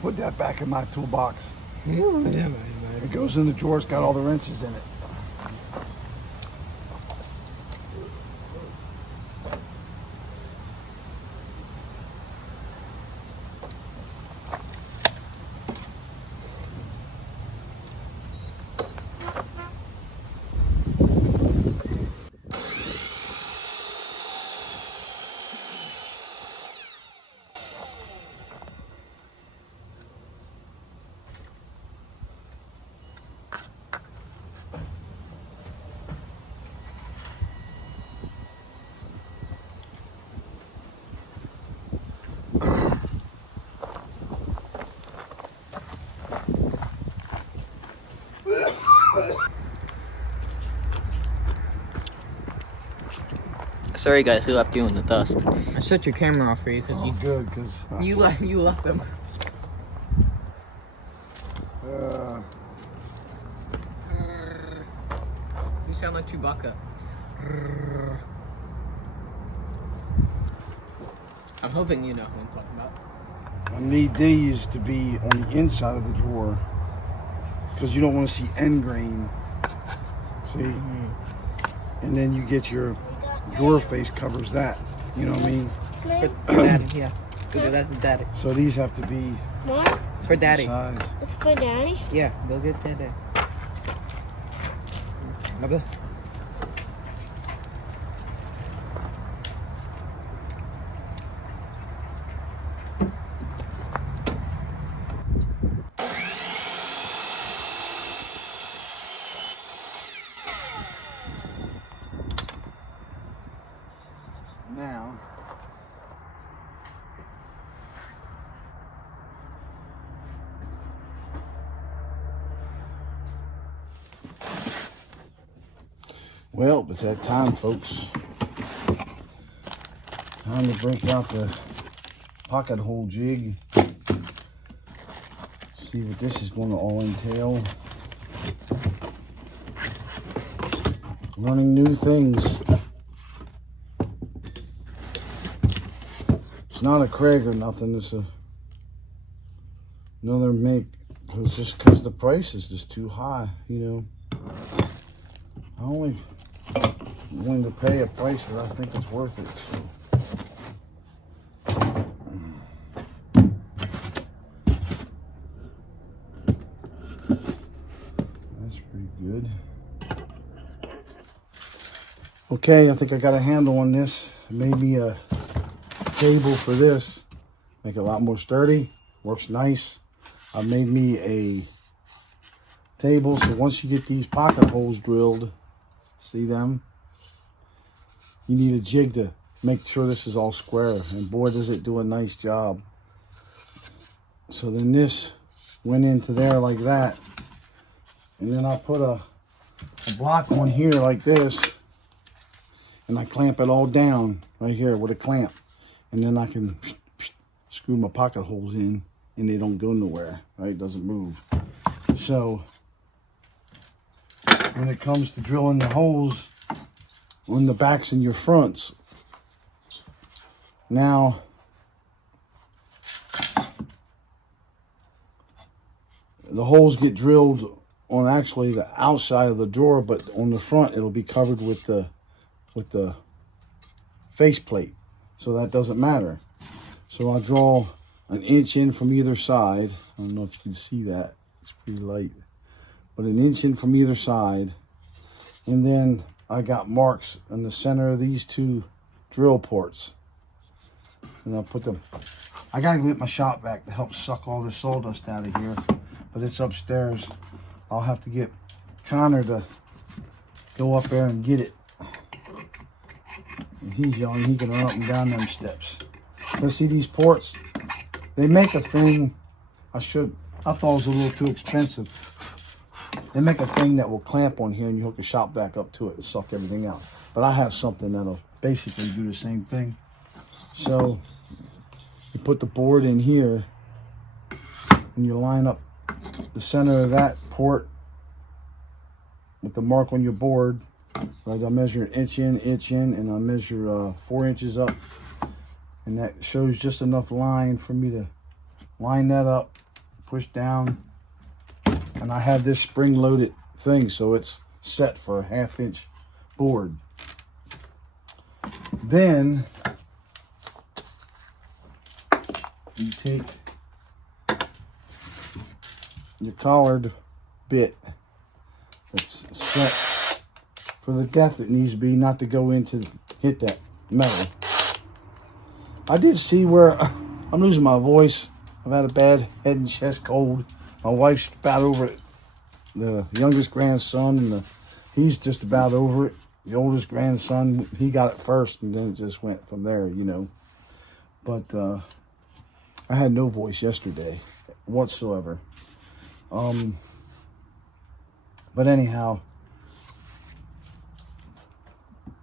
put that back in my toolbox. Yeah, man. It goes in the drawer. It's got all the wrenches in it. Sorry guys, who left you in the dust? I shut your camera off for you because Good, because you left them. You sound like Chewbacca. I'm hoping you know who I'm talking about. I need these to be on the inside of the drawer because you don't want to see end grain. See? And then you get your drawer face covers that. You know what I mean? For daddy, yeah. Go that's daddy. So these have to be What? For daddy. size. It's for daddy? Yeah, go get daddy. Baba. Now, well, it's that time, folks. Time to break out the pocket hole jig. See what this is going to all entail. Learning new things. It's not a Craig or nothing. It's another make. It's just because the price is just too high, you know. I only willing to pay a price that I think is worth it. So. That's pretty good. Okay, I think I got a handle on this. Maybe a table for this. Make it a lot more sturdy. Works nice. I made me a table, so once you get these pocket holes drilled, see them? You need a jig to make sure this is all square, and boy does it do a nice job. So then this went into there like that, and then I put a block on here like this, and I clamp it all down right here with a clamp, and then I can screw my pocket holes in and they don't go nowhere, right? It doesn't move. So when it comes to drilling the holes on the backs and your fronts, now the holes get drilled on actually the outside of the drawer, but on the front it'll be covered with the face plate, so that doesn't matter. So I draw an inch in from either side. I don't know if you can see that, it's pretty light, but an inch in from either side, and then I got marks in the center of these two drill ports, and I'll put them. I gotta get my shop vac to help suck all this sawdust out of here, but it's upstairs. I'll have to get Connor to go up there and get it. And he's young, he can run up and down them steps. Let's see these ports. They make a thing, I thought it was a little too expensive. They make a thing that will clamp on here and you hook a shop vac up to it and suck everything out. But I have something that'll basically do the same thing. So you put the board in here and you line up the center of that port with the mark on your board. Like I measure an inch in, and I measure 4 inches up. And that shows just enough line for me to line that up push down, and I have this spring-loaded thing, so it's set for a 1/2-inch board. Then you take your collared bit that's set for the depth it needs to be, not to go into hit that metal. I did see where I'm losing my voice. I've had a bad head and chest cold. My wife's about over it. The youngest grandson, and he's just about over it. The oldest grandson, he got it first, and then it just went from there, you know. But I had no voice yesterday whatsoever. But anyhow,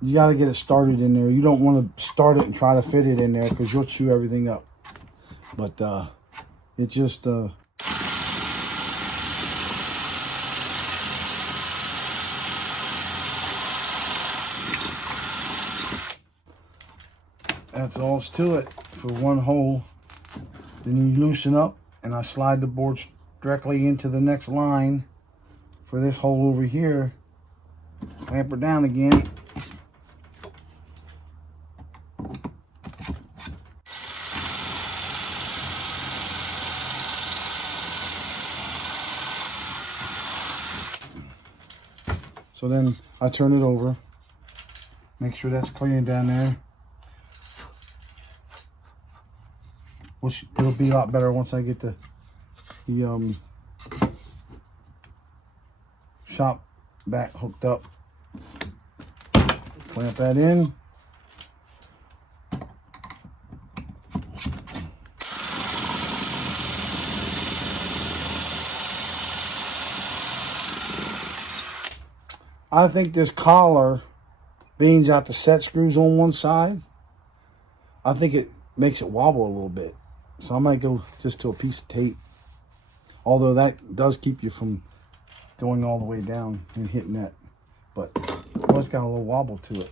you got to get it started in there. You don't want to start it and try to fit it in there, because you'll chew everything up. But it just that's all it's to it for one hole. Then you loosen up, and I slide the board directly into the next line for this hole over here. Clamp her down again. So then I turn it over, make sure that's clean down there, which it'll be a lot better once I get the shop back hooked up. Clamp that in. I think this collar beans out the set screws on one side. I think it makes it wobble a little bit. So I might go just to a piece of tape. Although that does keep you from going all the way down and hitting that. But well, it's got a little wobble to it,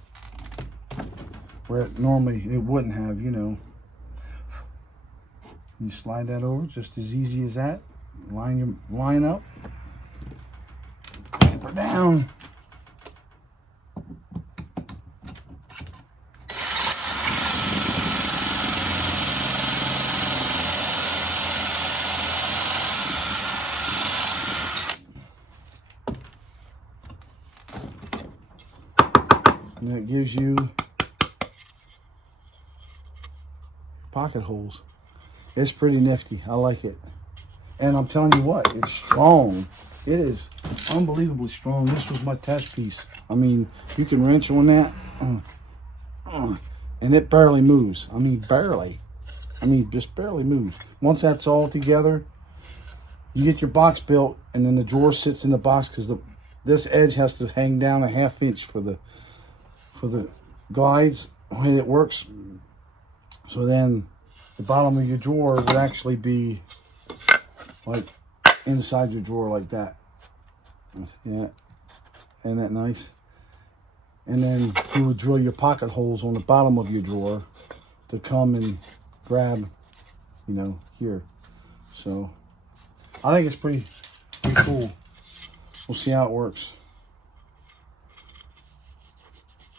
where normally it wouldn't have, you know. You slide that over just as easy as that. Line your line up. Clamp her down. And that gives you pocket holes. It's pretty nifty. I like it. And I'm telling you what, it's strong. It is unbelievably strong. This was my test piece. I mean, you can wrench on that. And it barely moves. I mean, barely. I mean, just barely moves. Once that's all together, you get your box built, and then the drawer sits in the box, because this edge has to hang down a 1/2 inch for the glides, the way it works. So then the bottom of your drawer would actually be like inside your drawer like that. Yeah, isn't that nice? And then you would drill your pocket holes on the bottom of your drawer to come and grab, you know, here. So I think it's pretty cool. We'll see how it works.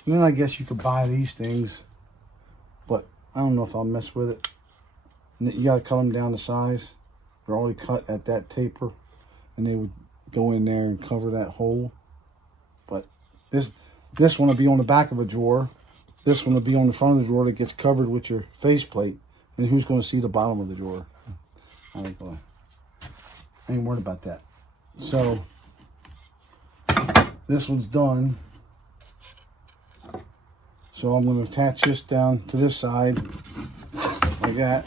And then I guess you could buy these things, but I don't know if I'll mess with it. You got to cut them down to size. They're already cut at that taper, and they would go in there and cover that hole. But this one will be on the back of a drawer. This one will be on the front of the drawer that gets covered with your faceplate. And who's going to see the bottom of the drawer? I ain't worried about that. So this one's done. So I'm going to attach this down to this side like that.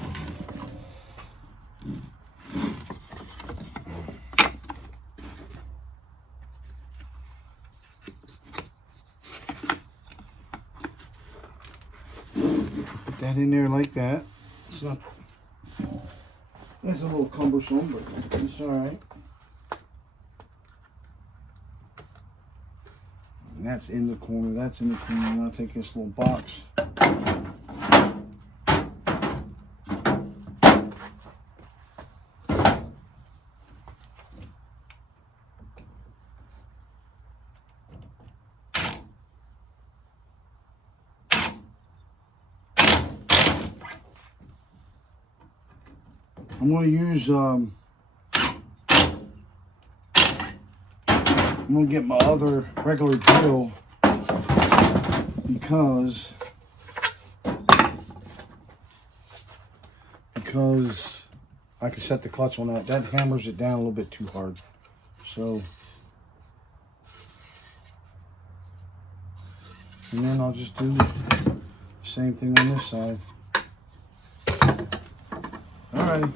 Put that in there like that. It's not, that's a little cumbersome, but it's all right. And that's in the corner, that's in the corner. And I'll take this little box. I'm gonna use I'm gonna get my other regular drill because I can set the clutch on that. That hammers it down a little bit too hard. So, and then I'll just do the same thing on this side. Alrighty.